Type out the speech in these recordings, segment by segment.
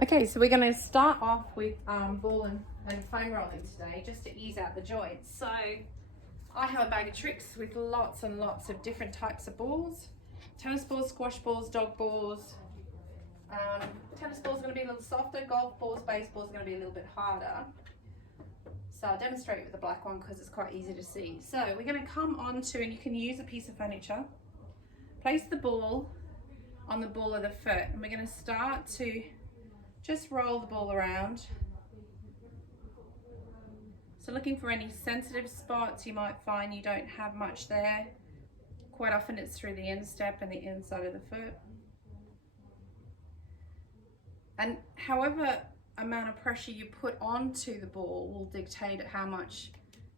Okay, so we're going to start off with ball and foam rolling today, just to ease out the joints. So I have a bag of tricks with lots and lots of different types of balls. Tennis balls, squash balls, dog balls. Tennis balls are going to be a little softer, golf balls, baseballs are going to be a little bit harder. So I'll demonstrate with the black one because it's quite easy to see. So we're going to come onto, and you can use a piece of furniture, place the ball on the ball of the foot, and we're going to start to just roll the ball around. So looking for any sensitive spots you might find you don't have much there. Quite often it's through the instep and the inside of the foot. And however amount of pressure you put onto the ball will dictate how much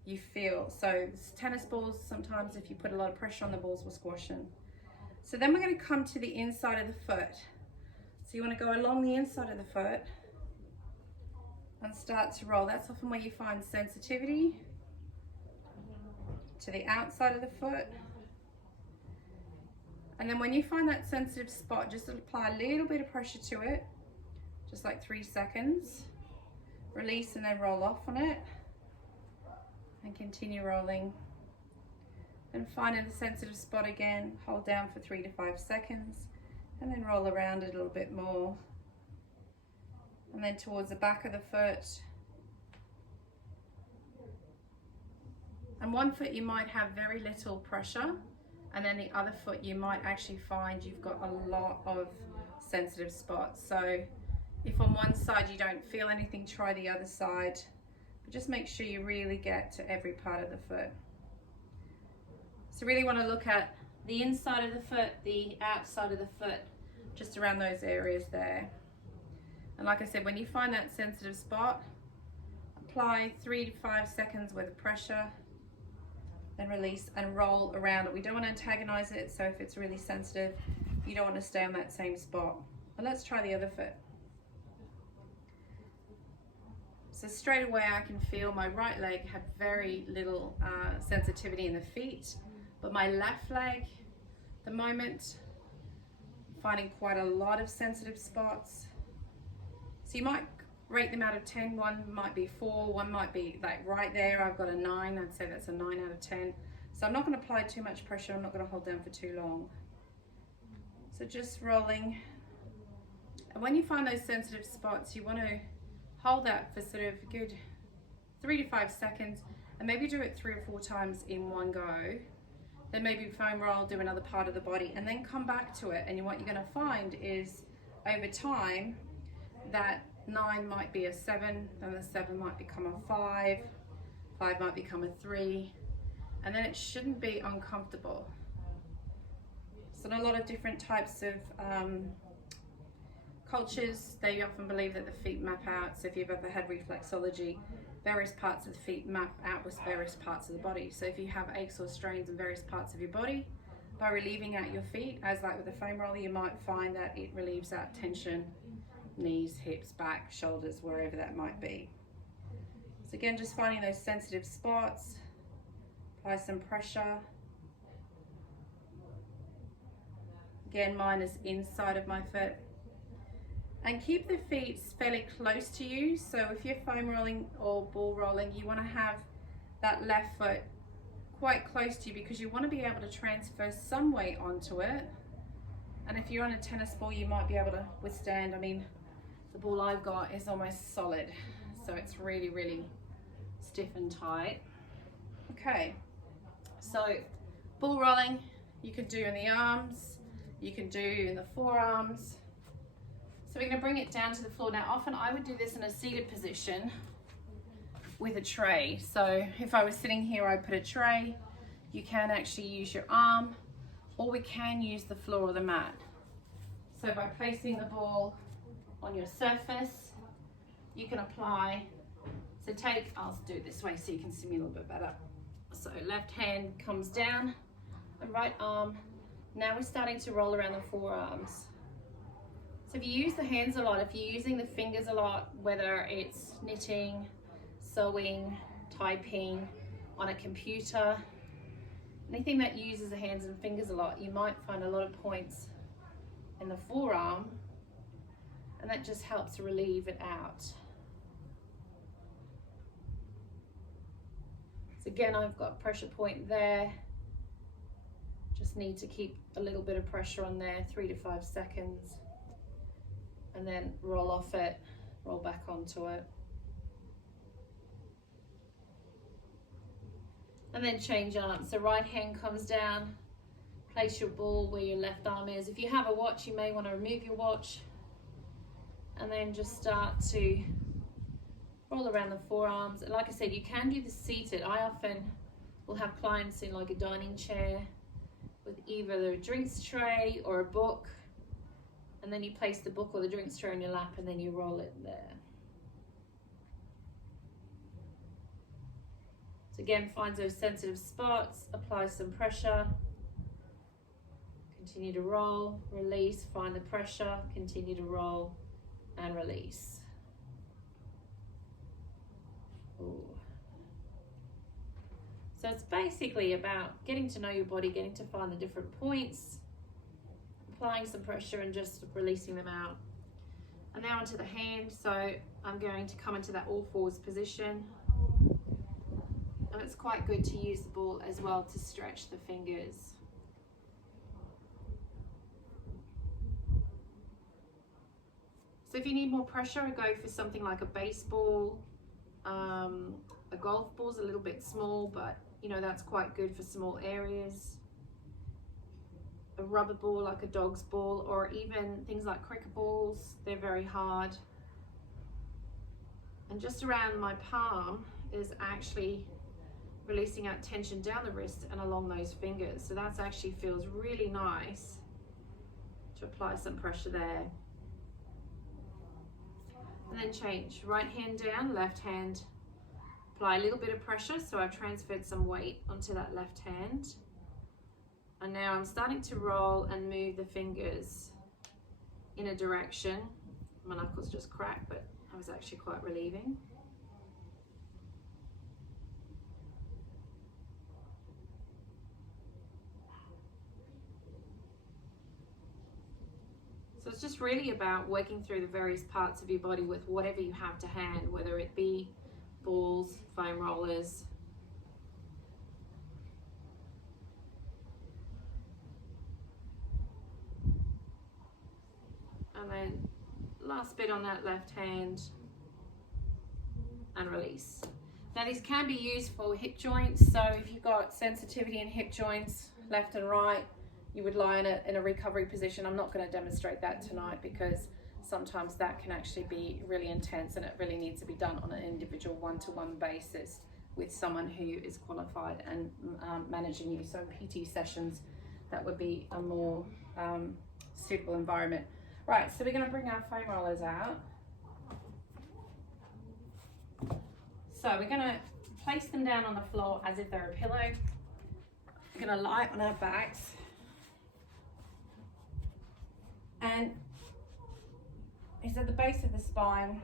you feel. So tennis balls, sometimes if you put a lot of pressure on the balls, will squash them. So then we're going to come to the inside of the foot. So you want to go along the inside of the foot and start to roll. That's often where you find sensitivity. To the outside of the foot. And then when you find that sensitive spot, just apply a little bit of pressure to it, just like 3 seconds. Release and then roll off on it. And continue rolling. Then finding the sensitive spot again, hold down for 3 to 5 seconds. And then roll around it a little bit more. And then towards the back of the foot. And one foot you might have very little pressure, and then the other foot you might actually find you've got a lot of sensitive spots. So if on one side you don't feel anything, try the other side. But just make sure you really get to every part of the foot. So really want to look at the inside of the foot, the outside of the foot, just around those areas there. And like I said, when you find that sensitive spot, apply 3 to 5 seconds worth of pressure, then release and roll around it. We don't want to antagonize it, so if it's really sensitive, you don't want to stay on that same spot. And let's try the other foot. So straight away I can feel my right leg had very little sensitivity in the feet, but my left leg, the moment, finding quite a lot of sensitive spots. So you might rate them out of 10. One might be 4, one might be like right there. I've got a 9. I'd say that's a 9 out of 10. So I'm not going to apply too much pressure. I'm not going to hold down for too long. So just rolling. And when you find those sensitive spots, you want to hold that for sort of a good 3 to 5 seconds, and maybe do it 3 or 4 times in one go. Then maybe foam roll, do another part of the body, and then come back to it. And what you're going to find is, over time, that 9 might be a 7, then the 7 might become a 5, 5 might become a 3, and then it shouldn't be uncomfortable. So a lot of different types of cultures, they often believe that the feet map out. So if you've ever had reflexology, various parts of the feet map out with various parts of the body. So if you have aches or strains in various parts of your body, by relieving out your feet, as like with the foam roller, you might find that it relieves out tension, knees, hips, back, shoulders, wherever that might be. So again, just finding those sensitive spots, apply some pressure. Again, mine is inside of my foot. And keep the feet fairly close to you. So if you're foam rolling or ball rolling, you want to have that left foot quite close to you, because you want to be able to transfer some weight onto it. And if you're on a tennis ball, you might be able to withstand. I mean, the ball I've got is almost solid, so it's really, really stiff and tight. Okay, so ball rolling you can do in the arms, you can do in the forearms. So we're going to bring it down to the floor. Now often I would do this in a seated position with a tray. So if I was sitting here, I'd put a tray. You can actually use your arm, or we can use the floor or the mat. So by placing the ball on your surface, you can apply. So I'll do it this way so you can see me a little bit better. So left hand comes down, the right arm. Now we're starting to roll around the forearms. So if you use the hands a lot, if you're using the fingers a lot, whether it's knitting, sewing, typing, on a computer, anything that uses the hands and fingers a lot, you might find a lot of points in the forearm And that just helps relieve it out. So again, I've got a pressure point there. Just need to keep a little bit of pressure on there, 3 to 5 seconds. And then roll off it, roll back onto it. And then change arms. So right hand comes down, place your ball where your left arm is. If you have a watch, you may want to remove your watch. And then just start to roll around the forearms. And like I said, you can do this seated. I often will have clients in like a dining chair with either a drinks tray or a book. And then you place the book or the drinks tray in your lap and then you roll it there. So again, find those sensitive spots, apply some pressure, continue to roll, release, find the pressure, continue to roll and release. Ooh. So it's basically about getting to know your body, getting to find the different points, applying some pressure and just releasing them out. And now onto the hand. So I'm going to come into that all fours position. And it's quite good to use the ball as well to stretch the fingers. So if you need more pressure, go for something like a baseball. A golf ball's a little bit small, but you know, that's quite good for small areas. A rubber ball like a dog's ball, or even things like cricket balls, they're very hard. And just around my palm is actually releasing out tension down the wrist and along those fingers. So that actually feels really nice to apply some pressure there. And then change, right hand down, left hand. Apply a little bit of pressure, so I've transferred some weight onto that left hand. And now I'm starting to roll and move the fingers in a direction. My knuckles just cracked, but I was actually quite relieving. So it's just really about working through the various parts of your body with whatever you have to hand, whether it be balls, foam rollers. And then last bit on that left hand and release. Now these can be used for hip joints. So if you've got sensitivity in hip joints, left and right, you would lie in a recovery position. I'm not going to demonstrate that tonight because sometimes that can actually be really intense and it really needs to be done on an individual one-to-one basis with someone who is qualified and managing you. So PT sessions, that would be a more suitable environment. Right, so we're going to bring our foam rollers out. So we're going to place them down on the floor as if they're a pillow. We're going to lie on our backs. And it's at the base of the spine.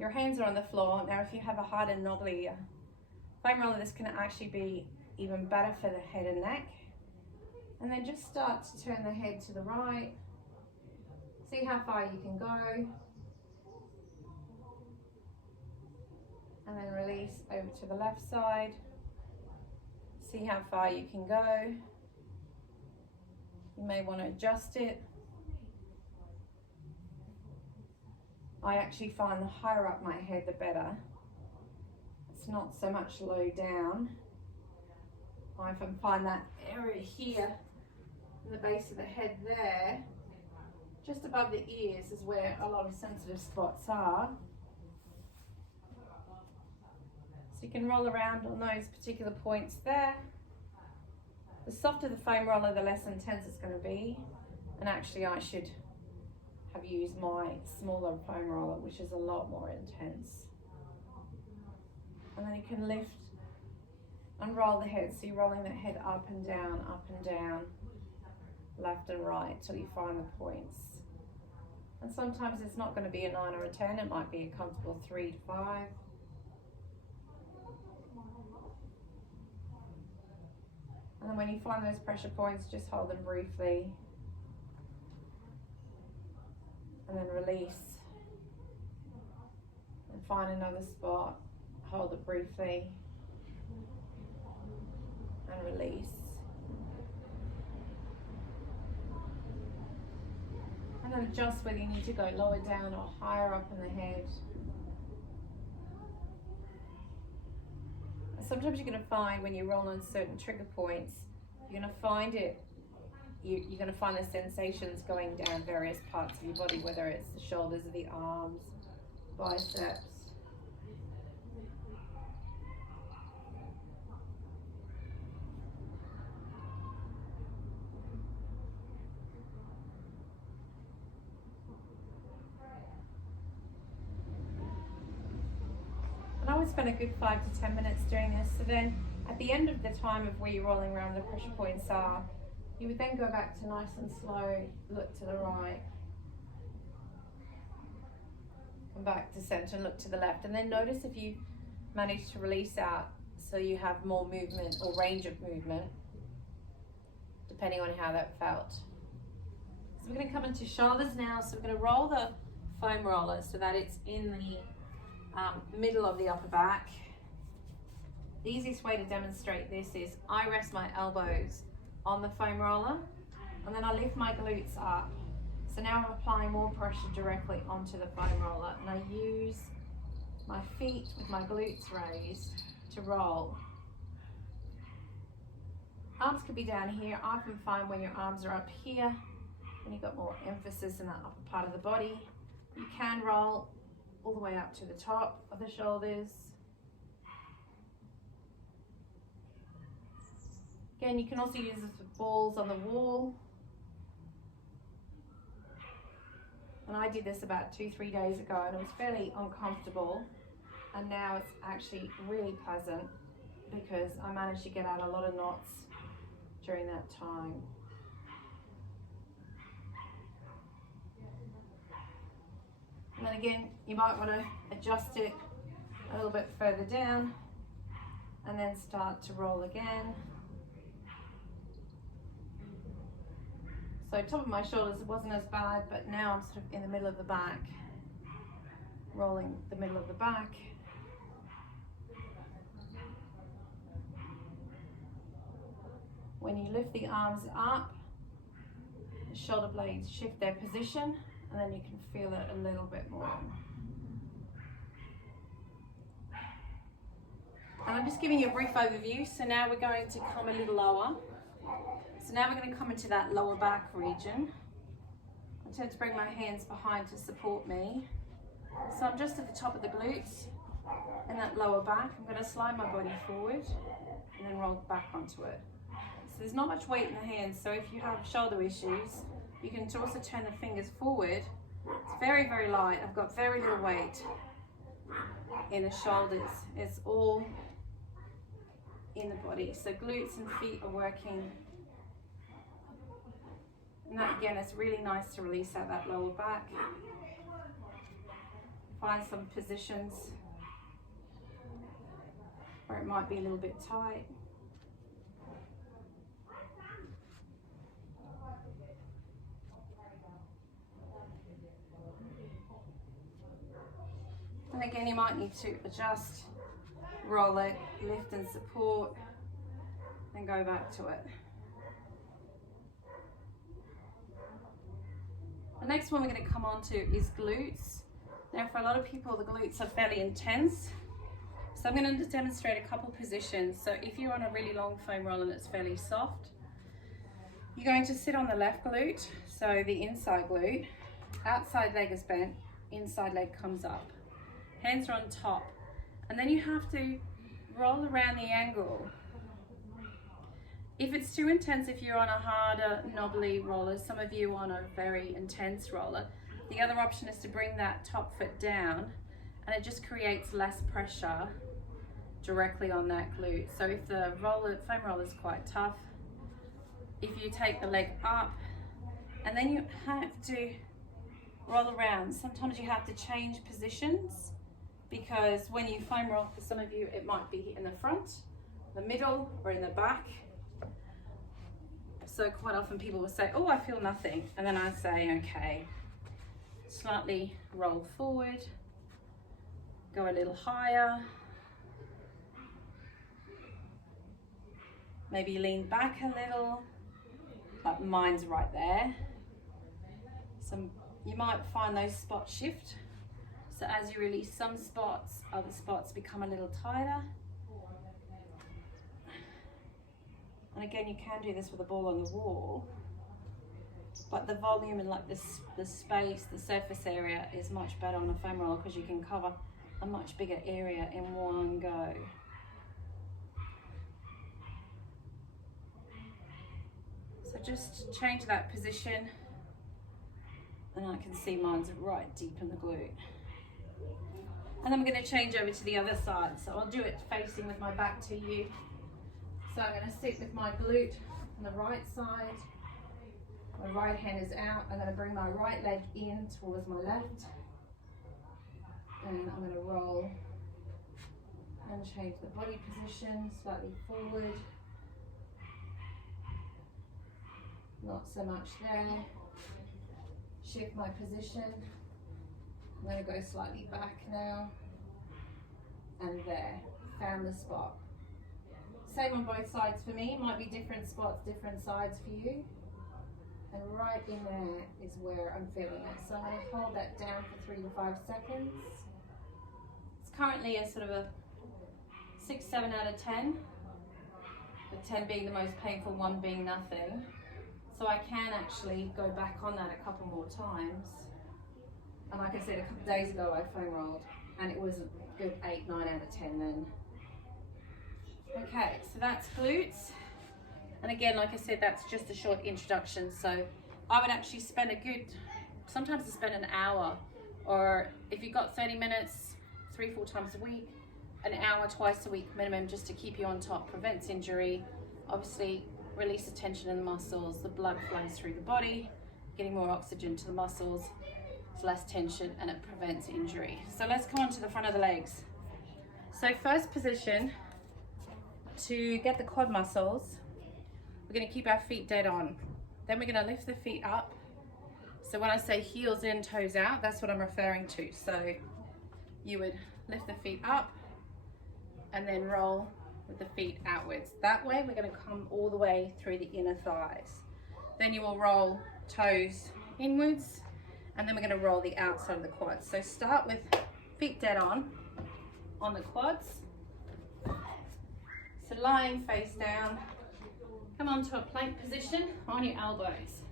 Your hands are on the floor. Now, if you have a hard and knobbly foam roller, this can actually be even better for the head and neck. And then just start to turn the head to the right. See how far you can go. And then release over to the left side. See how far you can go. You may want to adjust it. I actually find the higher up my head, the better. It's not so much low down. I often find that area here, in the base of the head there, just above the ears is where a lot of sensitive spots are. So you can roll around on those particular points there. The softer the foam roller, the less intense it's going to be. And actually I should have used my smaller foam roller, which is a lot more intense. And then you can lift and roll the head. So you're rolling the head up and down, left and right till you find the points. And sometimes it's not going to be a 9 or a 10, it might be a comfortable 3 to 5. And then when you find those pressure points, just hold them briefly. and then release. And find another spot, hold it briefly, and release. And then adjust whether you need to go lower down or higher up in the head. And sometimes you're going to find when you roll on certain trigger points, you're going to find you're going to find the sensations going down various parts of your body, whether it's the shoulders or the arms, biceps. And I would spend a good 5 to 10 minutes doing this. So then at the end of the time of where you're rolling around the pressure points are, you would then go back to nice and slow, look to the right, come back to center and look to the left. And then notice if you manage to release out so you have more movement or range of movement, depending on how that felt. So we're going to come into shoulders now. So we're going to roll the foam roller so that it's in the middle of the upper back. The easiest way to demonstrate this is I rest my elbows on the foam roller and then I lift my glutes up. So now I'm applying more pressure directly onto the foam roller, and I use my feet with my glutes raised to roll. Arms could be down here. I often find when your arms are up here, when you've got more emphasis in that upper part of the body, you can roll all the way up to the top of the shoulders. Again, you can also use this with balls on the wall. And I did this about 2-3 days ago and it was fairly uncomfortable. And now it's actually really pleasant because I managed to get out a lot of knots during that time. And then again, you might want to adjust it a little bit further down and then start to roll again. So top of my shoulders, it wasn't as bad, but now I'm sort of in the middle of the back, rolling the middle of the back. When you lift the arms up, the shoulder blades shift their position, and then you can feel it a little bit more. And I'm just giving you a brief overview. So now we're going to come a little lower. So now we're going to come into that lower back region. I tend to bring my hands behind to support me. So I'm just at the top of the glutes and that lower back. I'm going to slide my body forward and then roll back onto it. So there's not much weight in the hands. So if you have shoulder issues, you can also turn the fingers forward. It's very, very light. I've got very little weight in the shoulders. It's all in the body. So glutes and feet are working. And that, again, it's really nice to release out that lower back. Find some positions where it might be a little bit tight. And again, you might need to adjust, roll it, lift and support, and go back to it. The next one we're going to come on to is glutes. Now for a lot of people, the glutes are fairly intense. So I'm going to demonstrate a couple positions. So if you're on a really long foam roll and it's fairly soft, you're going to sit on the left glute, so the inside glute, outside leg is bent, inside leg comes up. Hands are on top, and then you have to roll around the angle. If it's too intense, if you're on a harder, knobbly roller, some of you on a very intense roller, the other option is to bring that top foot down, and it just creates less pressure directly on that glute. So if the foam roller is quite tough, if you take the leg up, and then you have to roll around, sometimes you have to change positions. Because when you foam roll, for some of you, it might be in the front, the middle, or in the back. So quite often people will say, oh, I feel nothing. And then I say, okay. Slightly roll forward, go a little higher, maybe lean back a little, but mine's right there. So you might find those spots shift. So as you release some spots, other spots become a little tighter. And again, you can do this with a ball on the wall, but the volume and like the space, the surface area is much better on a foam roller because you can cover a much bigger area in one go. So just change that position, and I can see mine's right deep in the glute. And then I'm going to change over to the other side. So I'll do it facing with my back to you. So I'm going to sit with my glute on the right side. My right hand is out. I'm going to bring my right leg in towards my left. And I'm going to roll and change the body position slightly forward. Not so much there. Shift my position. I'm going to go slightly back now. And there. Found the spot. Same on both sides for me. Might be different spots, different sides for you. And right in there is where I'm feeling it. So I'm going to hold that down for 3 to 5 seconds. It's currently a sort of a 6, 7 out of 10. With 10 being the most painful, 1 being nothing. So I can actually go back on that a couple more times. And like I said, a couple of days ago I foam rolled and it was a good 8, 9 out of 10 then. Okay, so that's glutes. And again, like I said, that's just a short introduction. So I would actually spend sometimes I spend an hour, or if you've got 30 minutes, 3-4 times a week, an hour twice a week minimum, just to keep you on top, prevents injury. Obviously, release the tension in the muscles, the blood flows through the body, getting more oxygen to the muscles, it's less tension, and it prevents injury. So let's come on to the front of the legs. So first position, to get the quad muscles, we're going to keep our feet dead on. Then we're going to lift the feet up. So when I say heels in, toes out, that's what I'm referring to. So you would lift the feet up and then roll with the feet outwards. That way we're going to come all the way through the inner thighs. Then you will roll toes inwards, and then we're going to roll the outside of the quads. So start with feet dead on the quads. So lying face down, come onto a plank position on your elbows.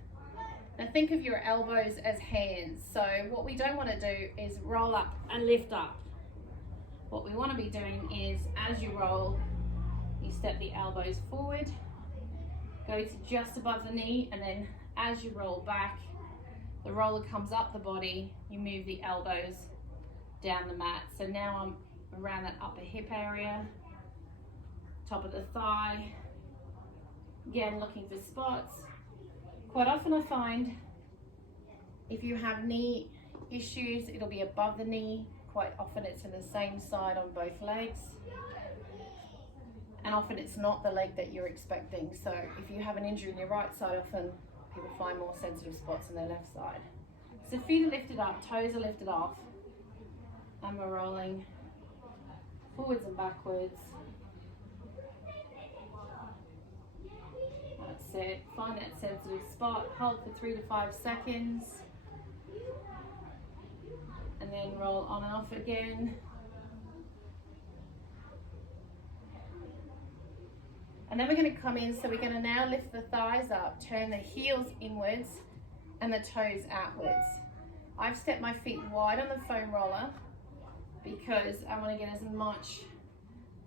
Now think of your elbows as hands. So what we don't want to do is roll up and lift up. What we want to be doing is, as you roll, you step the elbows forward, go to just above the knee, and then as you roll back, the roller comes up the body, you move the elbows down the mat. So now I'm around that upper hip area, top of the thigh. Again, looking for spots. Quite often I find if you have knee issues, it'll be above the knee. Quite often it's in the same side on both legs. And often it's not the leg that you're expecting. So if you have an injury in your right side, often people find more sensitive spots on their left side. So feet are lifted up, toes are lifted off, and we're rolling forwards and backwards. That's it. Find that sensitive spot, hold for 3 to 5 seconds, and then roll on and off again. And then we're going to come in, so we're going to now lift the thighs up, turn the heels inwards and the toes outwards. I've stepped my feet wide on the foam roller because I want to get as much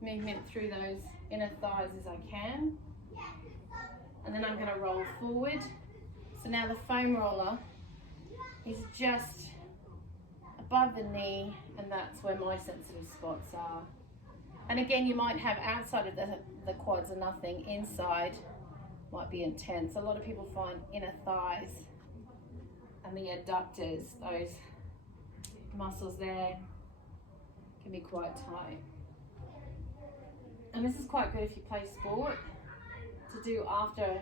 movement through those inner thighs as I can. And then I'm going to roll forward. So now the foam roller is just above the knee, and that's where my sensitive spots are. And again, you might have outside of the quads are nothing, inside might be intense. A lot of people find inner thighs and the adductors, those muscles there, can be quite tight. And this is quite good if you play sport, to do after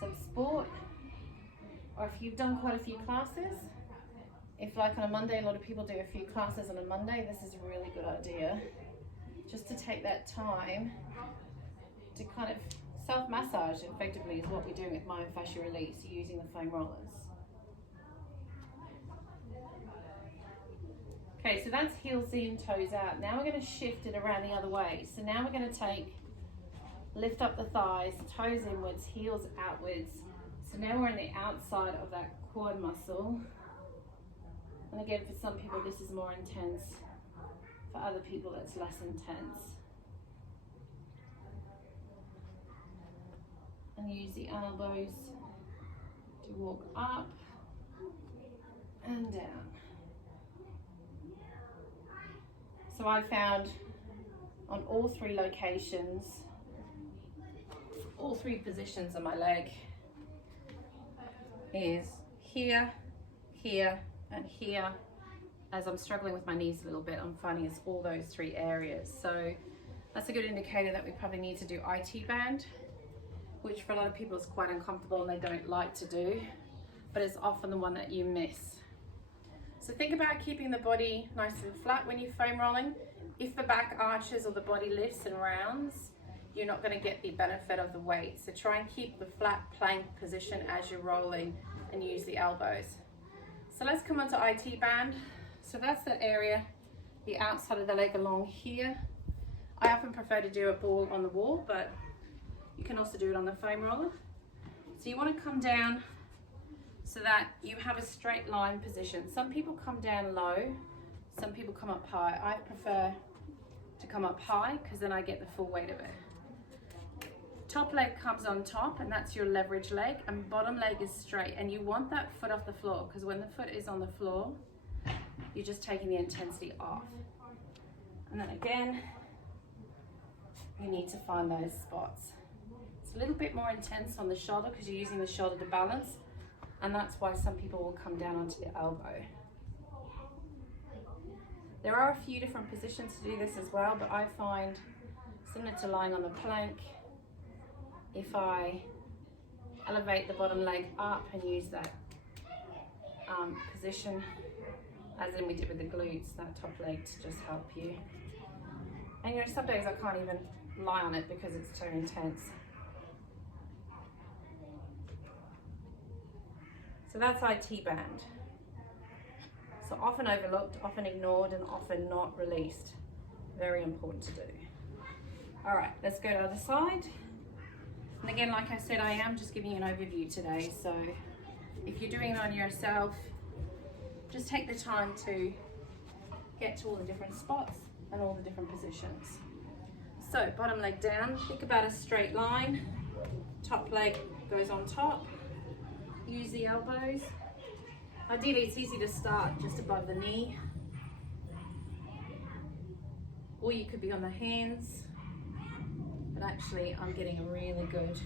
some sport, or if you've done quite a few classes. if like on a Monday, a lot of people do a few classes on a Monday, this is a really good idea. Just to take that time to kind of self-massage effectively is what we're doing with myofascial release using the foam rollers. Okay, so that's heels in, toes out. Now we're going to shift it around the other way. So now we're going to lift up the thighs, toes inwards, heels outwards. So now we're on the outside of that quad muscle. And again, for some people this is more intense. For other people that's less intense. And use the elbows to walk up and down. So I found on all three locations, all three positions on my leg is here, here, and here. As I'm struggling with my knees a little bit, I'm finding it's all those three areas. So that's a good indicator that we probably need to do IT band, which for a lot of people is quite uncomfortable and they don't like to do, but it's often the one that you miss. So think about keeping the body nice and flat when you're foam rolling. If the back arches or the body lifts and rounds, you're not going to get the benefit of the weight. So try and keep the flat plank position as you're rolling and use the elbows. So let's come on to IT band. So that's that area, the outside of the leg along here. I often prefer to do a ball on the wall, but you can also do it on the foam roller. So you want to come down so that you have a straight line position. Some people come down low, some people come up high. I prefer to come up high because then I get the full weight of it. Top leg comes on top and that's your leverage leg, and bottom leg is straight, and you want that foot off the floor because when the foot is on the floor, you're just taking the intensity off. And then again, you need to find those spots. It's a little bit more intense on the shoulder because you're using the shoulder to balance, and that's why some people will come down onto the elbow. There are a few different positions to do this as well, but I find similar to lying on the plank, if I elevate the bottom leg up and use that position, as in we did with the glutes, that top leg to just help you. And you know, some days I can't even lie on it because it's so intense. So that's IT band. So often overlooked, often ignored, and often not released. Very important to do. All right, let's go to the other side. And again, like I said, I am just giving you an overview today. So if you're doing it on yourself, just take the time to get to all the different spots and all the different positions. So bottom leg down, think about a straight line. Top leg goes on top. Use the elbows. Ideally, it's easy to start just above the knee. Or you could be on the hands. But actually, I'm getting a really good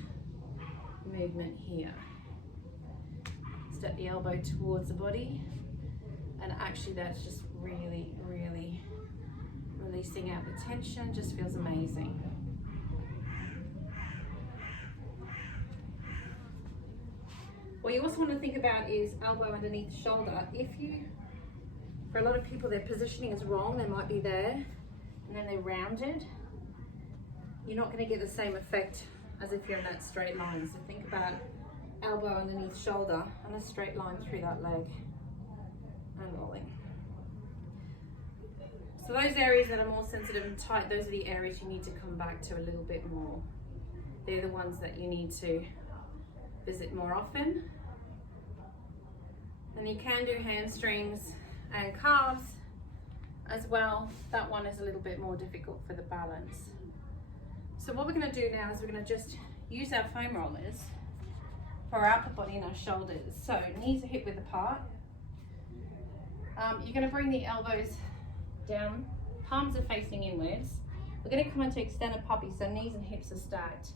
movement here. Step the elbow towards the body. And actually, that's just really, really releasing out the tension. Just feels amazing. What you also want to think about is elbow underneath the shoulder. For a lot of people, their positioning is wrong. They might be there and then they're rounded. You're not going to get the same effect as if you're in that straight line. So think about elbow underneath shoulder and a straight line through that leg and rolling. So those areas that are more sensitive and tight, those are the areas you need to come back to a little bit more. They're the ones that you need to visit more often. And you can do hamstrings and calves as well. That one is a little bit more difficult for the balance. So what we're going to do now is we're going to just use our foam rollers for our upper body and our shoulders. So knees are hip width apart. You're going to bring the elbows down, palms are facing inwards. We're going to come into extended puppy, so knees and hips are stacked.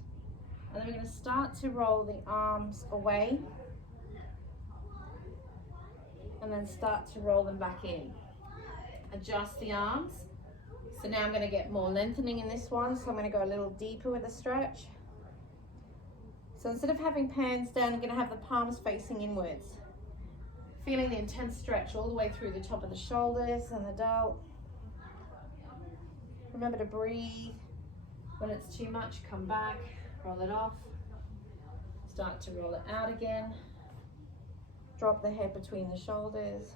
And then we're going to start to roll the arms away and then start to roll them back in. Adjust the arms. So now I'm going to get more lengthening in this one, so I'm going to go a little deeper with the stretch. So instead of having hands down, I'm going to have the palms facing inwards. Feeling the intense stretch all the way through the top of the shoulders and the delt. Remember to breathe. When it's too much, come back, roll it off. Start to roll it out again. Drop the head between the shoulders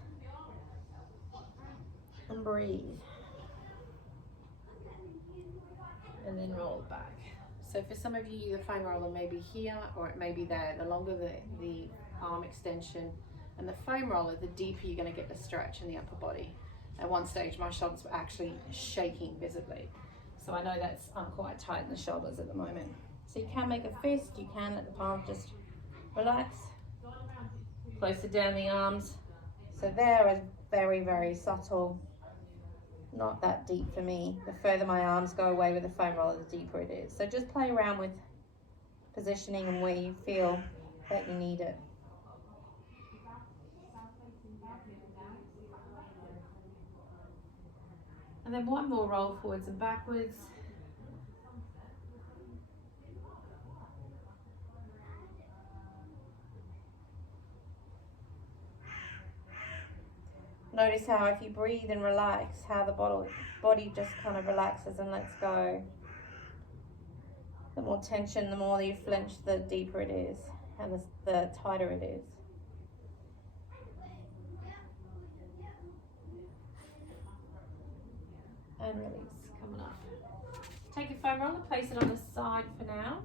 and breathe. And then roll it back. So for some of you, the foam roller may be here or it may be there. The longer the arm extension and the foam roller, the deeper you're going to get the stretch in the upper body. At one stage, my shoulders were actually shaking visibly. So I know I'm quite tight in the shoulders at the moment. So you can make a fist, you can let the palm just relax. Closer down the arms. So there is very, very subtle. Not that deep for me. The further my arms go away with the foam roller, the deeper it is. So just play around with positioning and where you feel that you need it. And then one more roll forwards and backwards. Notice how if you breathe and relax, how the body just kind of relaxes and lets go. The more tension, the more you flinch, the deeper it is, and the tighter it is. And release, coming up. Take your foam roller, place it on the side for now.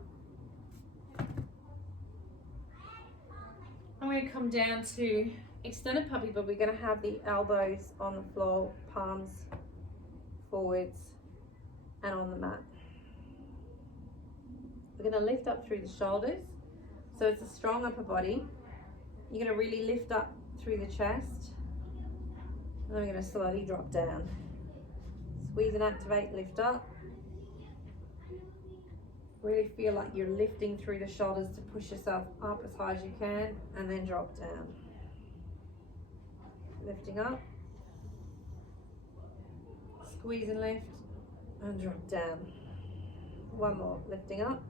I'm going to come down to extended puppy, but we're going to have the elbows on the floor, palms forwards and on the mat. We're going to lift up through the shoulders. So it's a strong upper body. You're going to really lift up through the chest. And then we're going to slowly drop down. Squeeze and activate, lift up. Really feel like you're lifting through the shoulders to push yourself up as high as you can, and then drop down. Lifting up. Squeeze and lift, and drop down. One more, lifting up.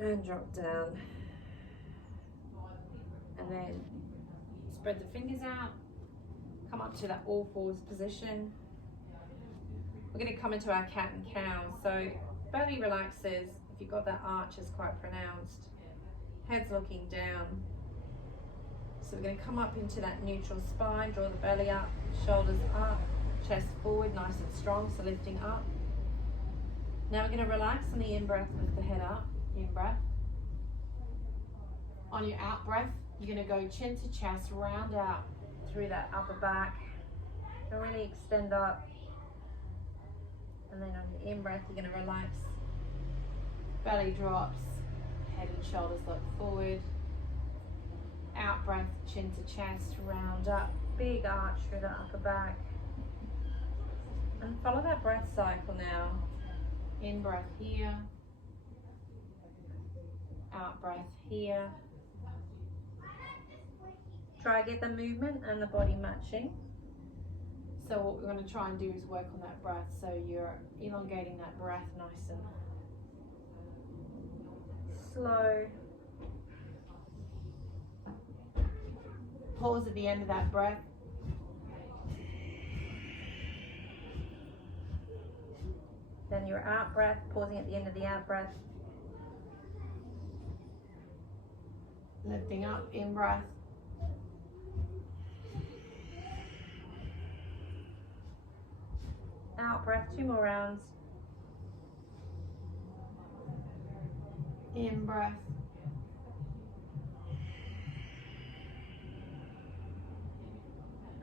And drop down. And then spread the fingers out. Come up to that all fours position. We're going to come into our cat and cow. So belly relaxes if you've got that arch is quite pronounced. Head's looking down. So we're going to come up into that neutral spine, draw the belly up, shoulders up, chest forward, nice and strong, so lifting up. Now we're going to relax on the in-breath, lift the head up, in-breath. On your out-breath, you're going to go chin to chest, round out through that upper back, and really extend up. And then on your in-breath, you're going to relax. Belly drops, head and shoulders look forward. Out breath, chin to chest, round up, big arch through the upper back. And follow that breath cycle now. In breath here. Out breath here. Try to get the movement and the body matching. So what we're going to try and do is work on that breath, so you're elongating that breath nice and slow. Pause at the end of that breath. Then your out breath, pausing at the end of the out breath. Lifting up, in breath. Out breath, 2 more rounds. In breath.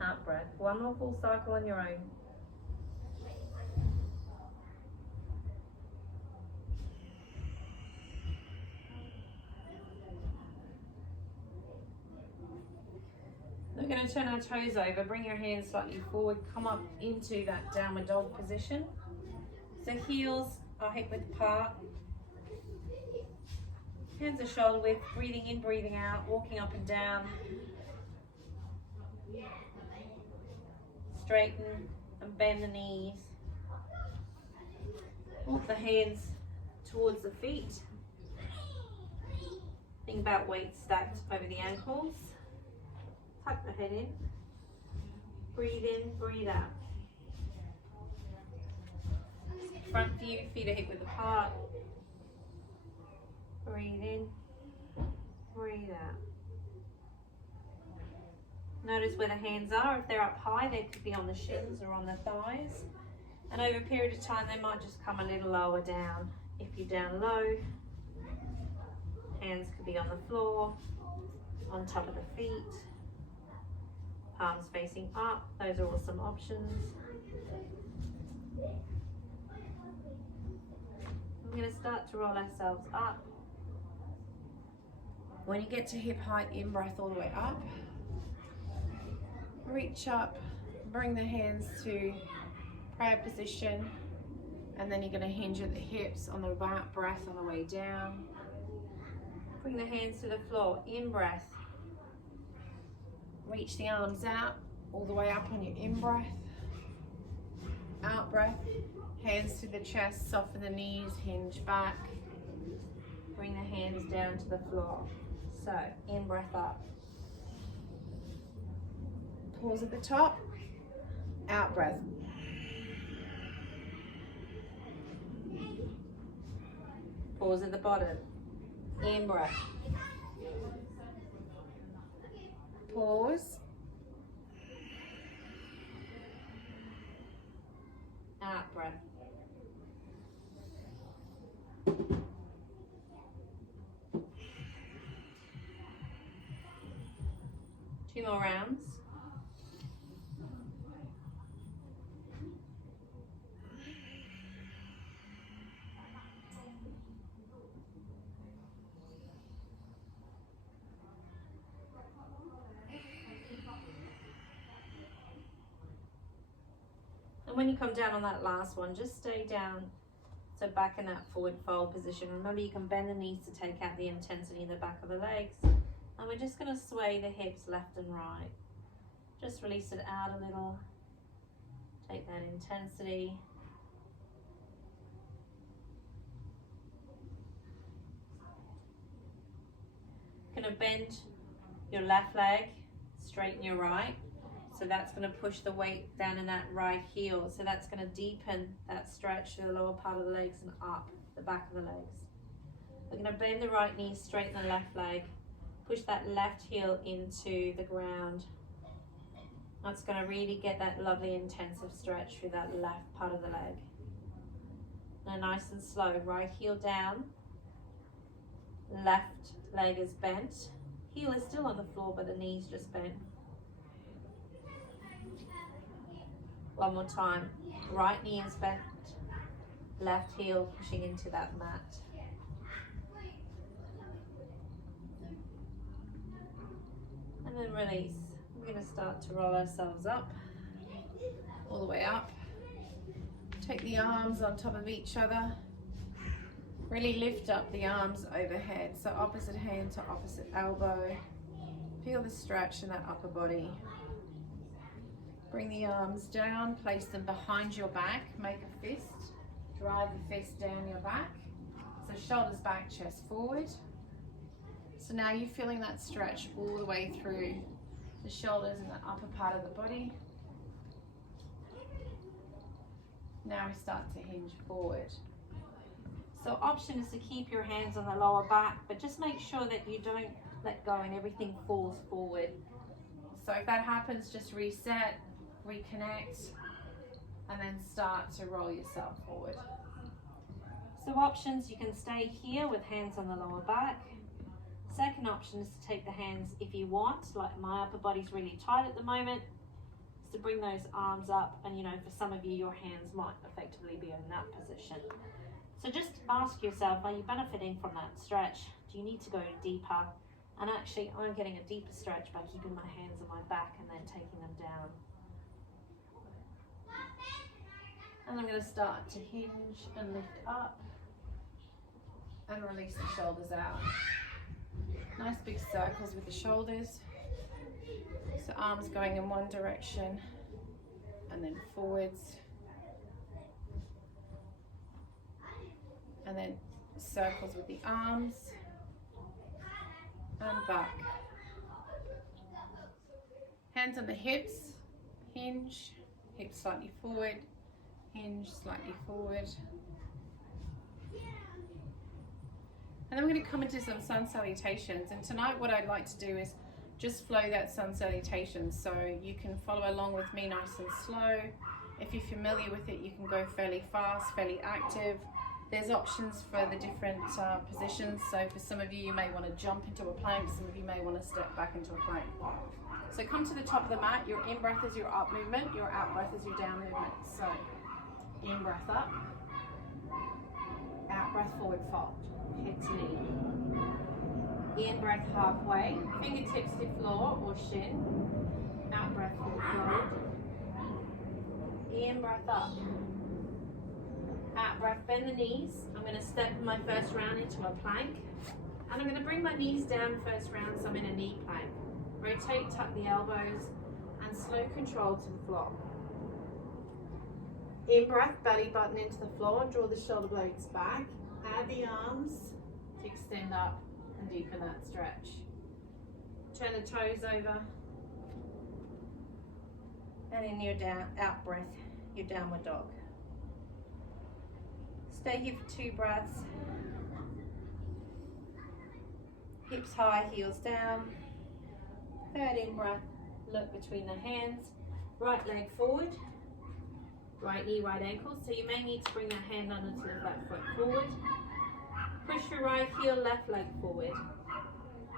Out breath. 1 more full cycle on your own. We're going to turn our toes over, bring your hands slightly forward, come up into that downward dog position. So heels are hip width apart. Hands are shoulder width, breathing in, breathing out, walking up and down. Straighten and bend the knees. Walk the hands towards the feet. Think about weights stacked over the ankles. Tuck the head in. Breathe in, breathe out. Front view, feet are hip width apart. Breathe in, breathe out. Notice where the hands are. If they're up high, they could be on the shins or on the thighs. And over a period of time, they might just come a little lower down. If you're down low, hands could be on the floor, on top of the feet, palms facing up. Those are all some options. We're going to start to roll ourselves up. When you get to hip height, in-breath all the way up. Reach up, bring the hands to prayer position, and then you're going to hinge at the hips on the breath on the way down. Bring the hands to the floor, in-breath. Reach the arms out, all the way up on your in-breath. Out-breath, hands to the chest, soften the knees, hinge back. Bring the hands down to the floor. So, in-breath up. Pause at the top, out-breath. Pause at the bottom, in-breath. Pause. Out-breath. Two more rounds. And when you come down on that last one, just stay down, so back in that forward fold position. Remember, you can bend the knees to take out the intensity in the back of the legs. And we're just going to sway the hips left and right. Just release it out a little. Take that intensity. You're going to bend your left leg, straighten your right. So that's going to push the weight down in that right heel. So that's going to deepen that stretch to the lower part of the legs and up the back of the legs. We're going to bend the right knee, straighten the left leg. Push that left heel into the ground. That's going to really get that lovely intensive stretch through that left part of the leg. Now nice and slow, right heel down. Left leg is bent. Heel is still on the floor, but the knee's just bent. One more time. Right knee is bent. Left heel pushing into that mat. And then release. We're going to start to roll ourselves up, all the way up. Take the arms on top of each other. Really lift up the arms overhead. So opposite hand to opposite elbow. Feel the stretch in that upper body. Bring the arms down, place them behind your back. Make a fist. Drive the fist down your back. So shoulders back, chest forward. So now you're feeling that stretch all the way through the shoulders and the upper part of the body. Now we start to hinge forward. So option is to keep your hands on the lower back, but just make sure that you don't let go and everything falls forward. So if that happens, just reset, reconnect, and then start to roll yourself forward. So options, you can stay here with hands on the lower back. Second option is to take the hands, if you want, like my upper body's really tight at the moment, is to bring those arms up, and you know, for some of you, your hands might effectively be in that position. So just ask yourself, are you benefiting from that stretch? Do you need to go deeper? And actually, I'm getting a deeper stretch by keeping my hands on my back and then taking them down. And I'm going to start to hinge and lift up and release the shoulders out. Nice big circles with the shoulders. So arms going in one direction and then forwards. And then circles with the arms. and back. Hands on the hips, hinge, hips slightly forward, hinge, slightly forward. And then we're going to come into some sun salutations. And tonight what I'd like to do is just flow that sun salutation. So you can follow along with me nice and slow. If you're familiar with it, you can go fairly fast, fairly active. There's options for the different positions. So for some of you, you may want to jump into a plank. Some of you may want to step back into a plank. So come to the top of the mat. Your in-breath is your up movement. Your out-breath is your down movement. So in-breath up. Out-breath forward fold. Head to knee. In-breath halfway. Fingertips to floor or shin. Out-breath forward fold. In-breath up. Out-breath, bend the knees. I'm going to step in my first round into a plank. And I'm going to bring my knees down first round, so I'm in a knee plank. Rotate, tuck the elbows, and slow control to the floor. In-breath, belly button into the floor. Draw the shoulder blades back. Add the arms to extend up and deepen that stretch. Turn the toes over. And in your out-breath, your downward dog. Stay here for 2 breaths. Hips high, heels down. Third in-breath, look between the hands. Right leg forward. Right knee, right ankle. So you may need to bring that hand under to the back foot forward. Push your right heel, left leg forward.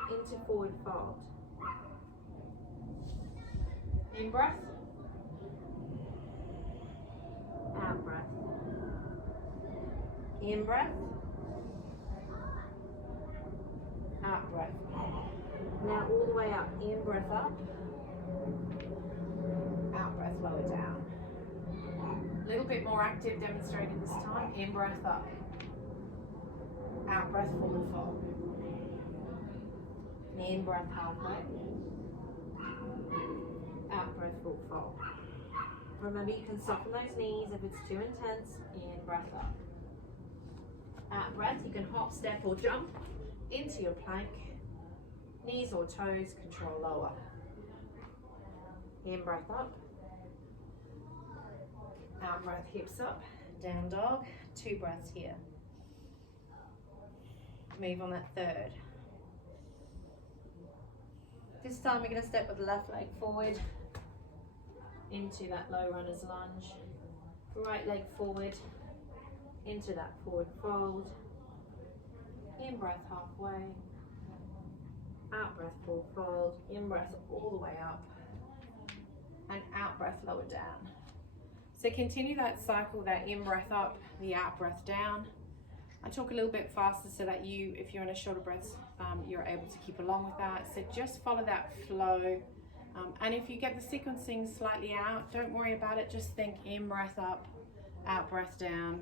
Into forward fold. In-breath. Out-breath. In-breath. Out-breath. Now all the way up. In-breath up. Out-breath lower down. A little bit more active demonstrated this time. In-breath up. Out-breath forward fold. In-breath halfway. Out-breath full fold. Remember, you can soften those knees if it's too intense. In-breath up. Out-breath, you can hop, step or jump into your plank. Knees or toes, control lower. In-breath up. Out-breath, hips up. Down dog. 2 breaths here. Move on that third. This time we're going to step with the left leg forward into that low runner's lunge. Right leg forward into that forward fold. In-breath halfway. Out-breath full fold. In-breath all the way up. And out-breath lower down. So continue that cycle, that in-breath up, the out-breath down. I talk a little bit faster so that you, if you're in a shorter breath, you're able to keep along with that. So just follow that flow. And if you get the sequencing slightly out, don't worry about it. Just think in-breath up, out-breath down.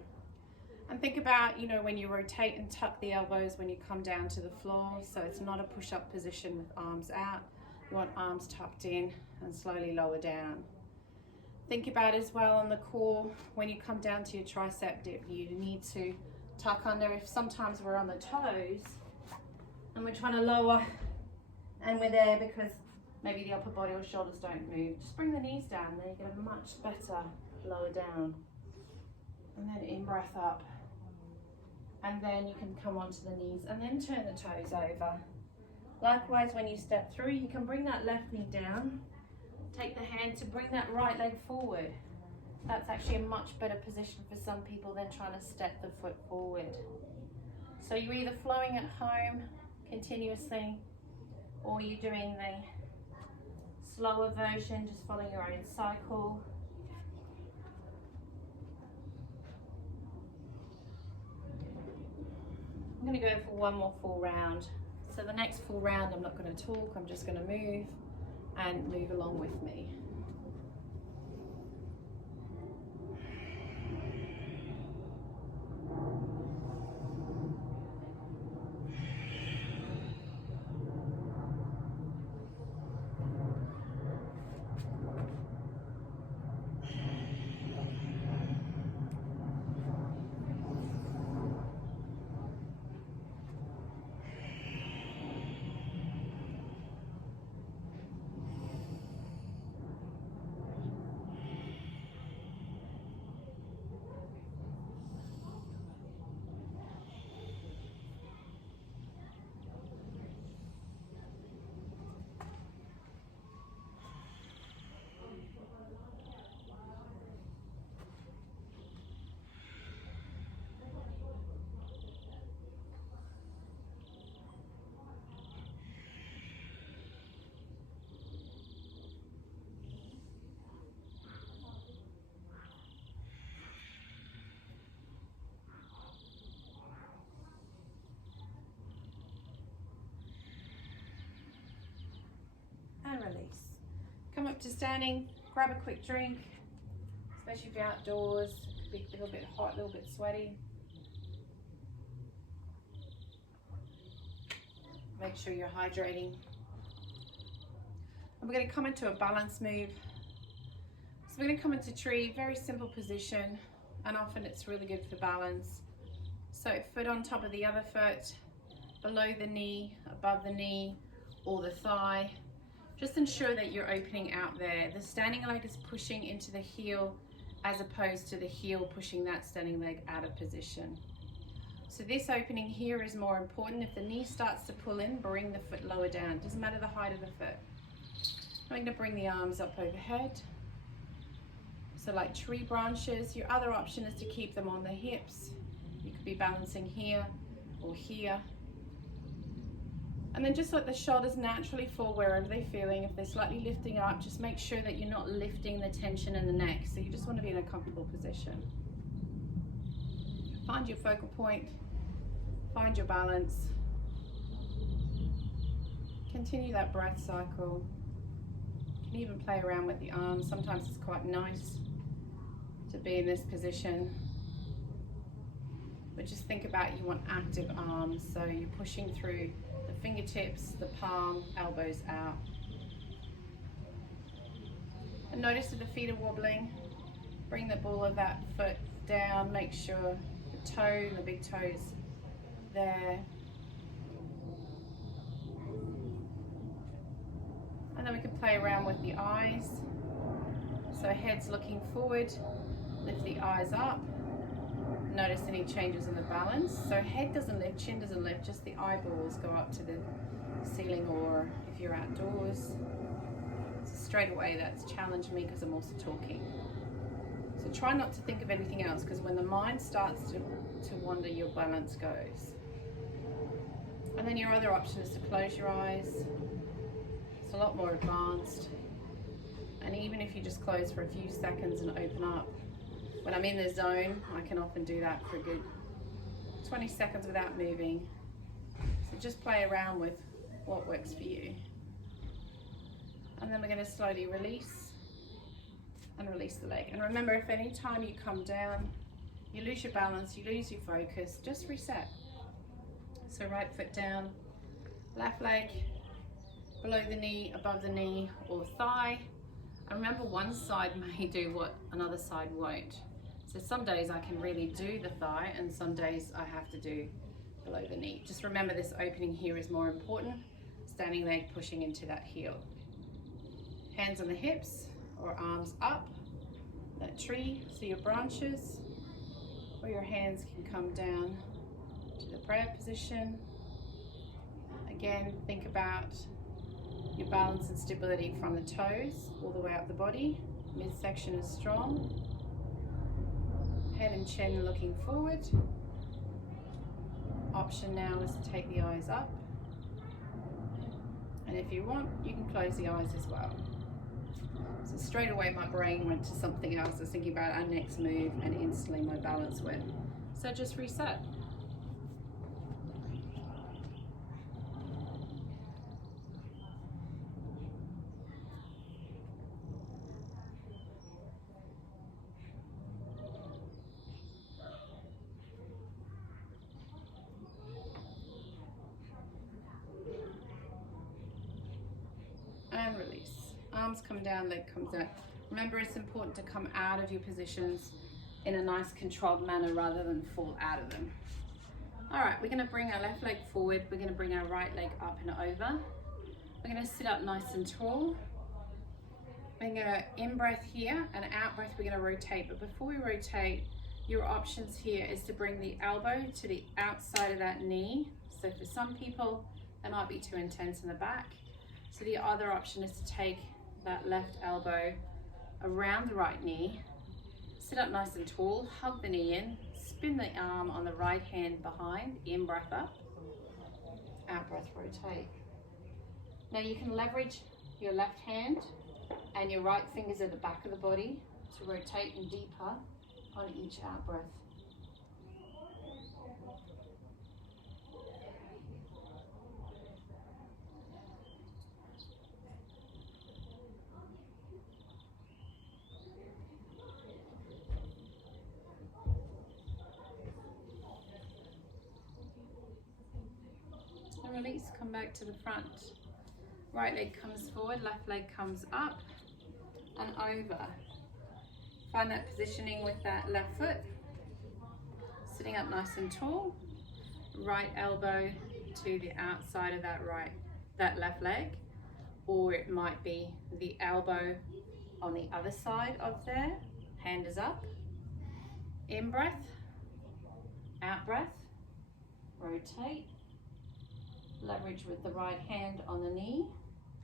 And think about, you know, when you rotate and tuck the elbows when you come down to the floor. So it's not a push-up position with arms out. You want arms tucked in and slowly lower down. Think about as well on the core, when you come down to your tricep dip, you need to tuck under. If sometimes we're on the toes and we're trying to lower and we're there because maybe the upper body or shoulders don't move, just bring the knees down. Then you get a much better lower down. And then in-breath up. And then you can come onto the knees and then turn the toes over. Likewise, when you step through, you can bring that left knee down. Take the hand to bring that right leg forward. That's actually a much better position for some people than trying to step the foot forward. So you're either flowing at home continuously, or you're doing the slower version, just following your own cycle. I'm going to go for one more full round. So the next full round, I'm not going to talk, I'm just going to move and move along with me. and release. Come up to standing, grab a quick drink, especially if you're outdoors, could be a little bit hot, a little bit sweaty. Make sure you're hydrating. And we're going to come into a balance move. So we're going to come into tree, very simple position, and often it's really good for balance. So foot on top of the other foot, below the knee, above the knee, or the thigh. Just ensure that you're opening out there. The standing leg is pushing into the heel as opposed to the heel pushing that standing leg out of position. So this opening here is more important. If the knee starts to pull in, bring the foot lower down. Doesn't matter the height of the foot. I'm going to bring the arms up overhead. So like tree branches. Your other option is to keep them on the hips. You could be balancing here or here. And then just let the shoulders naturally fall wherever they're feeling. If they're slightly lifting up, just make sure that you're not lifting the tension in the neck. So you just want to be in a comfortable position. Find your focal point, find your balance. Continue that breath cycle. You can even play around with the arms. Sometimes it's quite nice to be in this position. But just think about you want active arms. So you're pushing through the fingertips, the palm, elbows out. And notice if the feet are wobbling, bring the ball of that foot down, make sure the toe, the big toes there. And then we can play around with the eyes. So head's looking forward, lift the eyes up. Notice any changes in the balance. So head doesn't lift, chin doesn't lift, just the eyeballs go up to the ceiling, or if you're outdoors. So straight away that's challenged me because I'm also talking. So try not to think of anything else, because when the mind starts to wander, your balance goes. And then your other option is to close your eyes. It's a lot more advanced. And even if you just close for a few seconds and open up, when I'm in the zone, I can often do that for a good 20 seconds without moving. So just play around with what works for you. And then we're going to slowly release and release the leg. And remember, if any time you come down, you lose your balance, you lose your focus, just reset. So right foot down, left leg below the knee, above the knee or thigh. And remember, one side may do what another side won't. So some days I can really do the thigh, and some days I have to do below the knee. Just remember, this opening here is more important. Standing leg pushing into that heel. Hands on the hips or arms up, that tree. So your branches, or your hands can come down to the prayer position. Again, think about your balance and stability from the toes all the way up the body. Midsection is strong. Head and chin looking forward. Option now is to take the eyes up. And if you want, you can close the eyes as well. So straight away my brain went to something else. I was thinking about our next move, and instantly my balance went. So just reset. And release. Arms come down, leg comes out. Remember, it's important to come out of your positions in a nice controlled manner rather than fall out of them. All right, we're going to bring our left leg forward. We're going to bring our right leg up and over. We're going to sit up nice and tall. We're going to in-breath here, and out-breath we're going to rotate. But before we rotate, your options here is to bring the elbow to the outside of that knee. So for some people, that might be too intense in the back. So the other option is to take that left elbow around the right knee, sit up nice and tall, hug the knee in, spin the arm on the right hand behind, in breath up, out breath rotate. Now you can leverage your left hand and your right fingers at the back of the body to rotate and deeper on each out breath. release. Come back to the front. Right leg comes forward, left leg comes up and over. Find that positioning with that left foot. Sitting up nice and tall. Right elbow to the outside of that left leg. Or it might be the elbow on the other side of there. Hand is up. In breath. Out breath. Rotate. Leverage with the right hand on the knee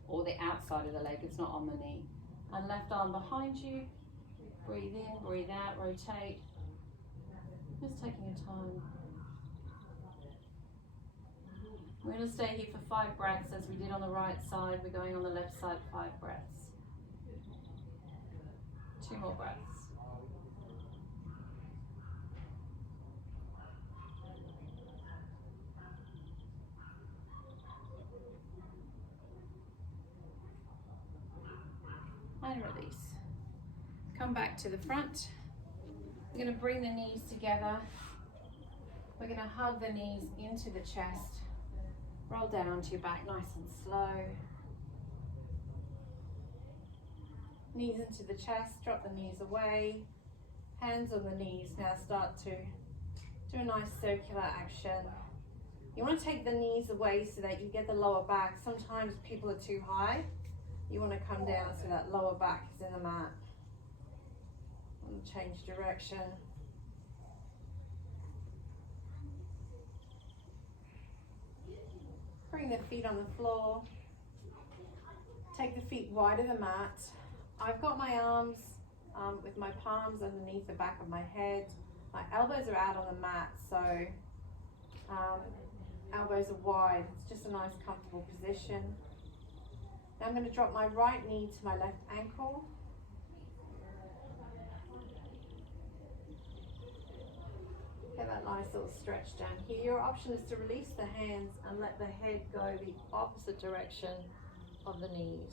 or the outside of the leg, it's not on the knee. And left arm behind you. Breathe in, breathe out, rotate. Just taking your time. We're going to stay here for 5 breaths as we did on the right side. We're going on the left side, 5 breaths. 2 more breaths. And release. Come back to the front. We're going to bring the knees together. We're going to hug the knees into the chest. Roll down onto your back nice and slow. Knees into the chest, drop the knees away. Hands on the knees. Now start to do a nice circular action. You want to take the knees away so that you get the lower back. Sometimes people are too high. You want to come down so that lower back is in the mat. And change direction. Bring the feet on the floor. Take the feet wide of the mat. I've got my arms with my palms underneath the back of my head. My elbows are out on the mat, so elbows are wide. It's just a nice comfortable position. Now I'm going to drop my right knee to my left ankle. Get that nice little stretch down here. Your option is to release the hands and let the head go the opposite direction of the knees.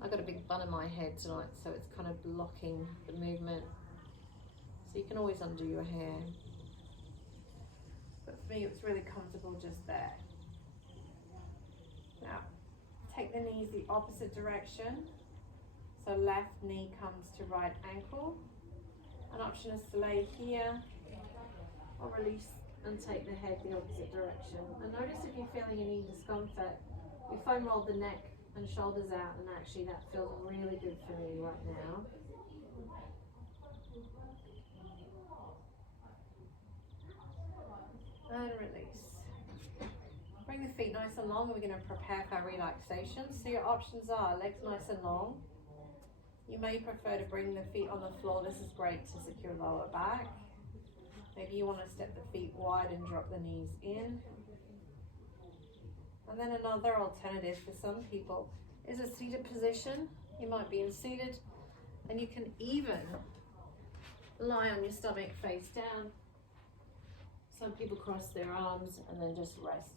I've got a big bun in my head tonight, so it's kind of blocking the movement. So you can always undo your hair. But for me, it's really comfortable just there. Now, take the knees the opposite direction. So left knee comes to right ankle. An option is to lay here or release and take the head the opposite direction. And notice if you're feeling any discomfort, we foam roll the neck and shoulders out, and actually that feels really good for me right now. And release. Bring the feet nice and long, and we're going to prepare for our relaxation. So your options are legs nice and long. You may prefer to bring the feet on the floor. This is great to secure lower back. Maybe you want to step the feet wide and drop the knees in. And then another alternative for some people is a seated position. You might be in seated, and you can even lie on your stomach face down. Some people cross their arms and then just rest.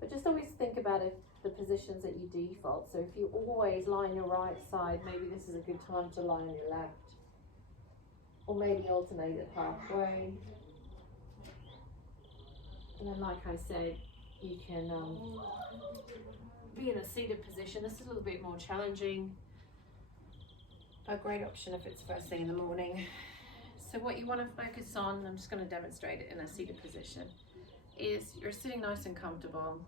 But just always think about the positions that you default. So if you always lie on your right side, maybe this is a good time to lie on your left. Or maybe alternate it halfway. And then, like I said, you can be in a seated position. This is a little bit more challenging. A great option if it's first thing in the morning. So what you want to focus on, I'm just going to demonstrate it in a seated position, is you're sitting nice and comfortable,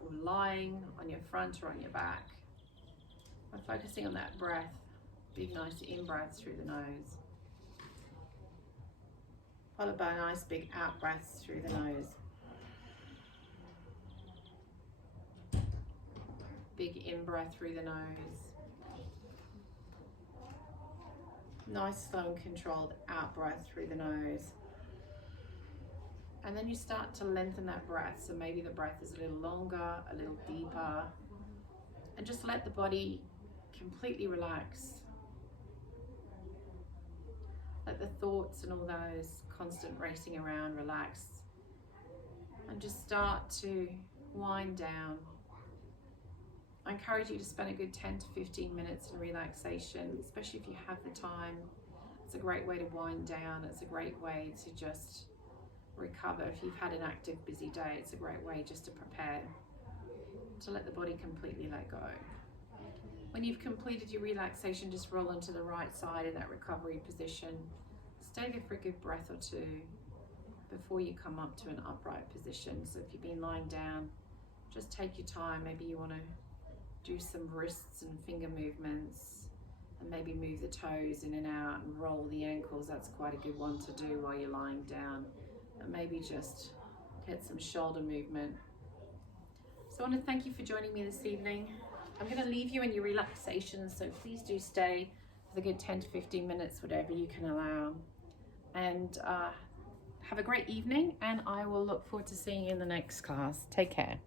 or lying on your front or on your back. I'm focusing on that breath, big nice in-breath through the nose, followed by a nice big out-breath through the nose. Big in-breath through the nose. Nice, slow and controlled out-breath through the nose. And then you start to lengthen that breath. So maybe the breath is a little longer, a little deeper. And just let the body completely relax. Let the thoughts and all those constant racing around relax. And just start to wind down. I encourage you to spend a good 10 to 15 minutes in relaxation, especially if you have the time. It's a great way to wind down. It's a great way to just recover. If you've had an active, busy day, it's a great way just to prepare. to let the body completely let go. When you've completed your relaxation, just roll into the right side in that recovery position. Stay there for a good breath or two before you come up to an upright position. So if you've been lying down, just take your time. Maybe you want to do some wrists and finger movements, and maybe move the toes in and out and roll the ankles. That's quite a good one to do while you're lying down. And maybe just get some shoulder movement. So I want to thank you for joining me this evening. I'm going to leave you in your relaxation, so please do stay for the good 10 to 15 minutes, whatever you can allow. And have a great evening, and I will look forward to seeing you in the next class. Take care.